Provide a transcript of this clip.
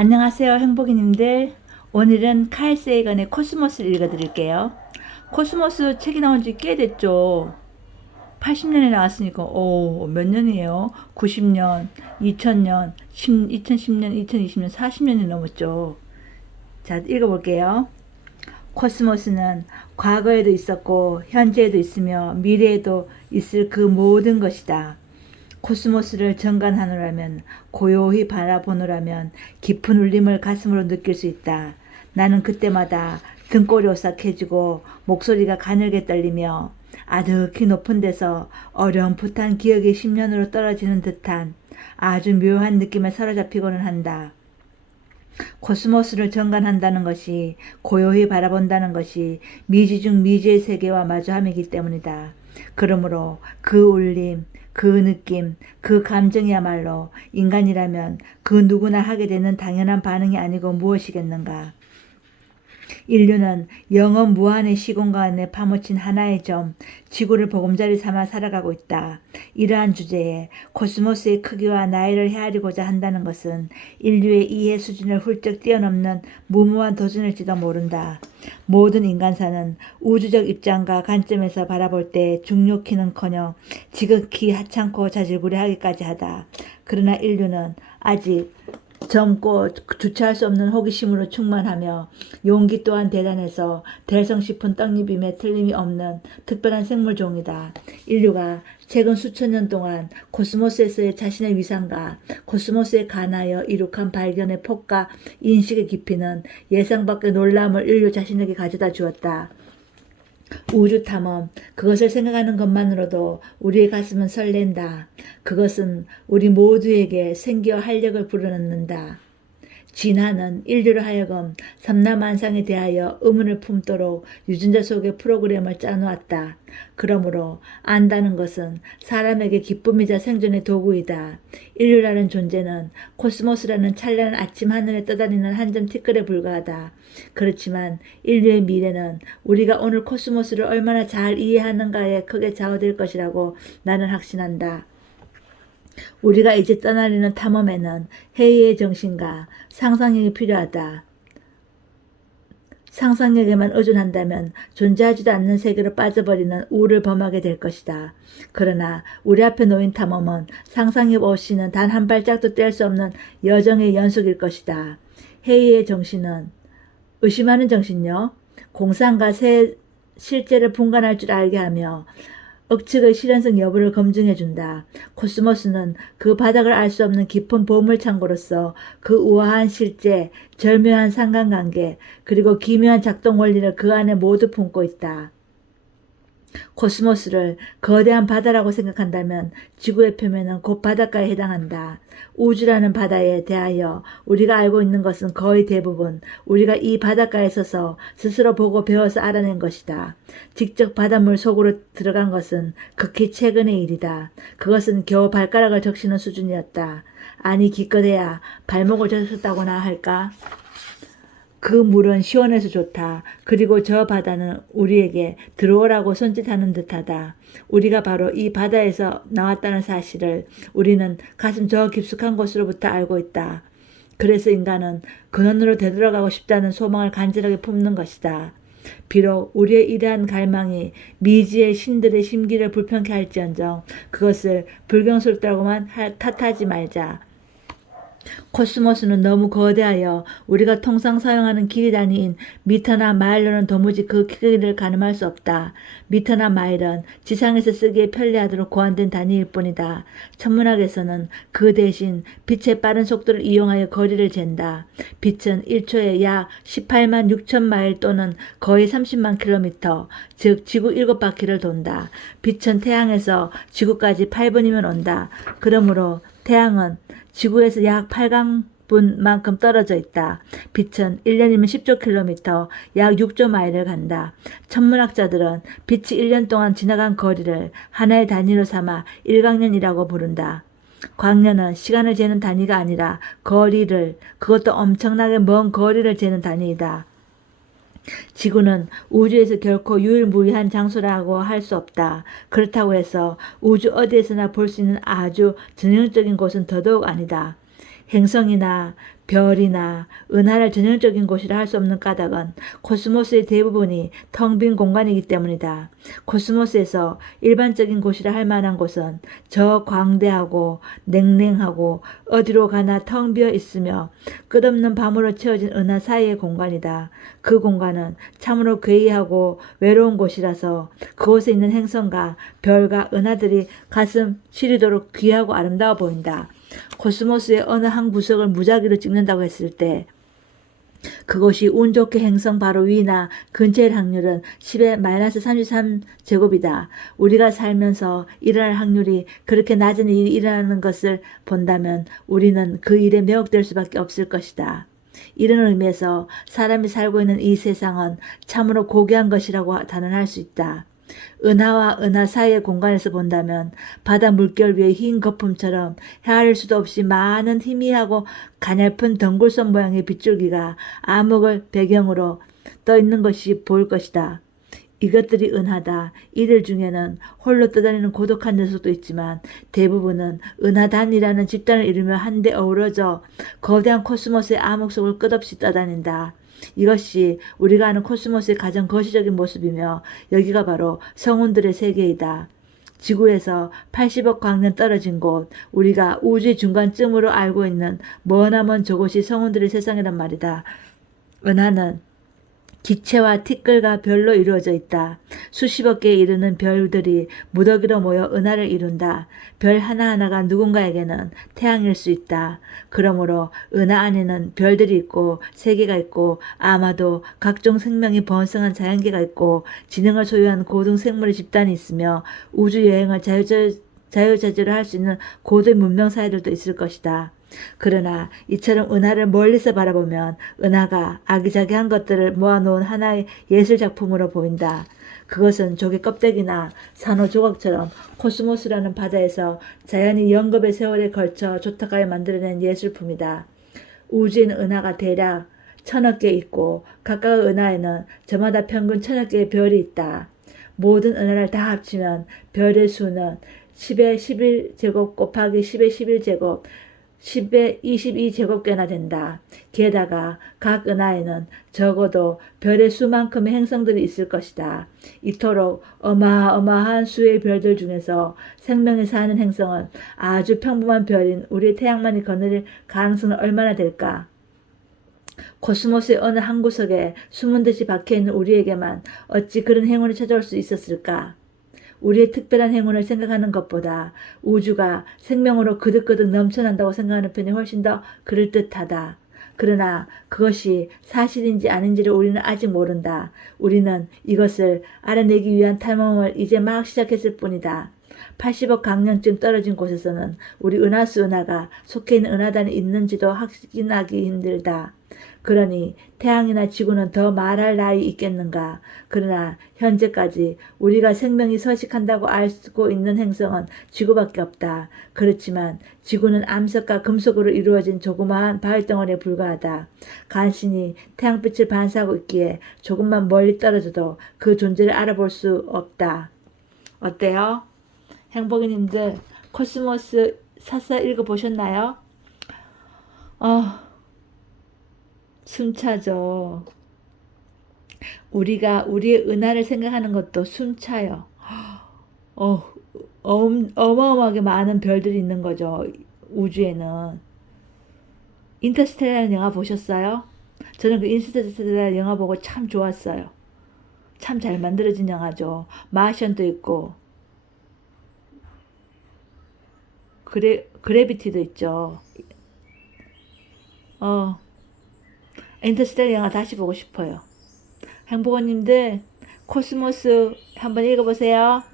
안녕하세요, 행복이님들. 오늘은 칼 세이건의 코스모스를 읽어드릴게요. 코스모스 책이 나온 지 꽤 됐죠. 80년에 나왔으니까, 몇 년이에요? 90년, 2000년, 2010년, 2020년, 40년이 넘었죠. 자, 읽어볼게요. 코스모스는 과거에도 있었고, 현재에도 있으며, 미래에도 있을 그 모든 것이다. 코스모스를 정관하노라면, 고요히 바라보노라면 깊은 울림을 가슴으로 느낄 수 있다. 나는 그때마다 등골이 오싹해지고 목소리가 가늘게 떨리며 아득히 높은 데서 어렴풋한 기억의 심연으로 떨어지는 듯한 아주 묘한 느낌에 사로잡히고는 한다. 코스모스를 정관한다는 것이, 고요히 바라본다는 것이 미지 중 미지의 세계와 마주함이기 때문이다. 그러므로 그 울림, 그 느낌, 그 감정이야말로 인간이라면 그 누구나 하게 되는 당연한 반응이 아니고 무엇이겠는가. 인류는 영원 무한의 시공간에 파묻힌 하나의 점, 지구를 보금자리 삼아 살아가고 있다. 이러한 주제에 코스모스의 크기와 나이를 헤아리고자 한다는 것은 인류의 이해 수준을 훌쩍 뛰어넘는 무모한 도전일지도 모른다. 모든 인간사는 우주적 입장과 관점에서 바라볼 때 중요키는커녕 지극히 하찮고 자질구레하기까지 하다. 그러나 인류는 아직 젊고 주체할 수 없는 호기심으로 충만하며 용기 또한 대단해서 대성 싶은 떡잎임에 틀림이 없는 특별한 생물종이다. 인류가 최근 수천 년 동안 코스모스에서의 자신의 위상과 코스모스에 관하여 이룩한 발견의 폭과 인식의 깊이는 예상 밖의 놀라움을 인류 자신에게 가져다 주었다. 우주 탐험, 그것을 생각하는 것만으로도 우리의 가슴은 설렌다. 그것은 우리 모두에게 생기와 활력을 불어넣는다. 진화는 인류를 하여금 삼라만상에 대하여 의문을 품도록 유전자 속에 프로그램을 짜놓았다. 그러므로 안다는 것은 사람에게 기쁨이자 생존의 도구이다. 인류라는 존재는 코스모스라는 찬란한 아침 하늘에 떠다니는 한 점 티끌에 불과하다. 그렇지만 인류의 미래는 우리가 오늘 코스모스를 얼마나 잘 이해하는가에 크게 좌우될 것이라고 나는 확신한다. 우리가 이제 떠나려는 탐험에는 회의의 정신과 상상력이 필요하다. 상상력에만 의존한다면 존재하지도 않는 세계로 빠져버리는 우를 범하게 될 것이다. 그러나 우리 앞에 놓인 탐험은 상상력 없이는 단 한 발짝도 뗄 수 없는 여정의 연속일 것이다. 회의의 정신은 의심하는 정신요. 공상과 실제를 분간할 줄 알게 하며 억측의 실현성 여부를 검증해준다. 코스모스는 그 바닥을 알 수 없는 깊은 보물창고로서 그 우아한 실제, 절묘한 상관관계, 그리고 기묘한 작동 원리를 그 안에 모두 품고 있다. 코스모스를 거대한 바다라고 생각한다면 지구의 표면은 곧 바닷가에 해당한다. 우주라는 바다에 대하여 우리가 알고 있는 것은 거의 대부분 우리가 이 바닷가에 서서 스스로 보고 배워서 알아낸 것이다. 직접 바닷물 속으로 들어간 것은 극히 최근의 일이다. 그것은 겨우 발가락을 적시는 수준이었다. 아니 기껏해야 발목을 적셨다고나 할까? 그 물은 시원해서 좋다. 그리고 저 바다는 우리에게 들어오라고 손짓하는 듯하다. 우리가 바로 이 바다에서 나왔다는 사실을 우리는 가슴 저 깊숙한 곳으로부터 알고 있다. 그래서 인간은 근원으로 되돌아가고 싶다는 소망을 간절하게 품는 것이다. 비록 우리의 이러한 갈망이 미지의 신들의 심기를 불편케 할지언정 그것을 불경스럽다고만 탓하지 말자. 코스모스는 너무 거대하여 우리가 통상 사용하는 길이 단위인 미터나 마일로는 도무지 그 크기를 가늠할 수 없다. 미터나 마일은 지상에서 쓰기에 편리하도록 고안된 단위일 뿐이다. 천문학에서는 그 대신 빛의 빠른 속도를 이용하여 거리를 잰다. 빛은 1초에 약 18만 6천 마일 또는 거의 30만 킬로미터, 즉 지구 7바퀴를 돈다. 빛은 태양에서 지구까지 8분이면 온다. 그러므로 태양은 지구에서 약 8강분만큼 떨어져 있다. 빛은 1년이면 10조 킬로미터, 약 6조 마일을 간다. 천문학자들은 빛이 1년 동안 지나간 거리를 하나의 단위로 삼아 1광년이라고 부른다. 광년은 시간을 재는 단위가 아니라 거리를, 그것도 엄청나게 먼 거리를 재는 단위이다. 지구는 우주에서 결코 유일무이한 장소라고 할 수 없다. 그렇다고 해서 우주 어디에서나 볼 수 있는 아주 전형적인 곳은 더더욱 아니다. 행성이나 별이나 은하를 전형적인 곳이라 할 수 없는 까닭은 코스모스의 대부분이 텅 빈 공간이기 때문이다. 코스모스에서 일반적인 곳이라 할 만한 곳은 저 광대하고 냉랭하고 어디로 가나 텅 비어 있으며 끝없는 밤으로 채워진 은하 사이의 공간이다. 그 공간은 참으로 괴이하고 외로운 곳이라서 그곳에 있는 행성과 별과 은하들이 가슴 시리도록 귀하고 아름다워 보인다. 코스모스의 어느 한 구석을 무작위로 찍는다고 했을 때 그것이 운 좋게 행성 바로 위나 근처일 확률은 10의 마이너스 33제곱이다. 우리가 살면서 일어날 확률이 그렇게 낮은 일이 일어나는 것을 본다면 우리는 그 일에 매혹될 수밖에 없을 것이다. 이런 의미에서 사람이 살고 있는 이 세상은 참으로 고귀한 것이라고 단언할 수 있다. 은하와 은하 사이의 공간에서 본다면 바다 물결 위의 흰 거품처럼 헤아릴 수도 없이 많은 희미하고 가냘픈 덩굴선 모양의 빗줄기가 암흑을 배경으로 떠 있는 것이 보일 것이다. 이것들이 은하다. 이들 중에는 홀로 떠다니는 고독한 녀석도 있지만 대부분은 은하단이라는 집단을 이루며 한데 어우러져 거대한 코스모스의 암흑 속을 끝없이 떠다닌다. 이것이 우리가 아는 코스모스의 가장 거시적인 모습이며 여기가 바로 성운들의 세계이다. 지구에서 80억 광년 떨어진 곳, 우리가 우주의 중간쯤으로 알고 있는 머나먼 저곳이 성운들의 세상이란 말이다. 은하는 기체와 티끌과 별로 이루어져 있다. 수십억 개에 이르는 별들이 무더기로 모여 은하를 이룬다. 별 하나하나가 누군가에게는 태양일 수 있다. 그러므로 은하 안에는 별들이 있고 세계가 있고 아마도 각종 생명이 번성한 자연계가 있고 지능을 소유한 고등 생물의 집단이 있으며 우주 여행을 자유자재로 할 수 있는 고도의 문명 사회들도 있을 것이다. 그러나 이처럼 은하를 멀리서 바라보면 은하가 아기자기한 것들을 모아놓은 하나의 예술작품으로 보인다. 그것은 조개 껍데기나 산호 조각처럼 코스모스라는 바다에서 자연이 영겁의 세월에 걸쳐 조탁하여 만들어낸 예술품이다. 우주에는 은하가 대략 1000억 개 있고 각각 은하에는 저마다 평균 1000억 개의 별이 있다. 모든 은하를 다 합치면 별의 수는 10의 11제곱 곱하기 10의 11제곱 10의 22제곱개나 된다. 게다가 각 은하에는 적어도 별의 수만큼의 행성들이 있을 것이다. 이토록 어마어마한 수의 별들 중에서 생명이 사는 행성은 아주 평범한 별인 우리 태양만이 거느릴 가능성은 얼마나 될까? 코스모스의 어느 한 구석에 숨은 듯이 박혀있는 우리에게만 어찌 그런 행운이 찾아올 수 있었을까? 우리의 특별한 행운을 생각하는 것보다 우주가 생명으로 그득그득 넘쳐난다고 생각하는 편이 훨씬 더 그럴듯하다. 그러나 그것이 사실인지 아닌지를 우리는 아직 모른다. 우리는 이것을 알아내기 위한 탐험을 이제 막 시작했을 뿐이다. 80억 광년쯤 떨어진 곳에서는 우리 은하수 은하가 속해 있는 은하단이 있는지도 확인하기 힘들다. 그러니 태양이나 지구는 더 말할 나위 있겠는가. 그러나 현재까지 우리가 생명이 서식한다고 알고 있는 행성은 지구밖에 없다. 그렇지만 지구는 암석과 금속으로 이루어진 조그마한 바위덩어리에 불과하다. 간신히 태양빛을 반사하고 있기에 조금만 멀리 떨어져도 그 존재를 알아볼 수 없다. 어때요? 행복이님들 코스모스 사서 읽어보셨나요? 숨차죠. 우리가 우리의 은하를 생각하는 것도 숨차요. 어마어마하게 많은 별들이 있는 거죠. 우주에는. 인터스텔라는 영화 보셨어요? 저는 그 인터스텔라 영화 보고 참 좋았어요. 참 잘 만들어진 영화죠. 마션도 있고 그래비티도 있죠. 인터스텔라 영화 다시 보고 싶어요. 행복원님들 코스모스 한번 읽어보세요.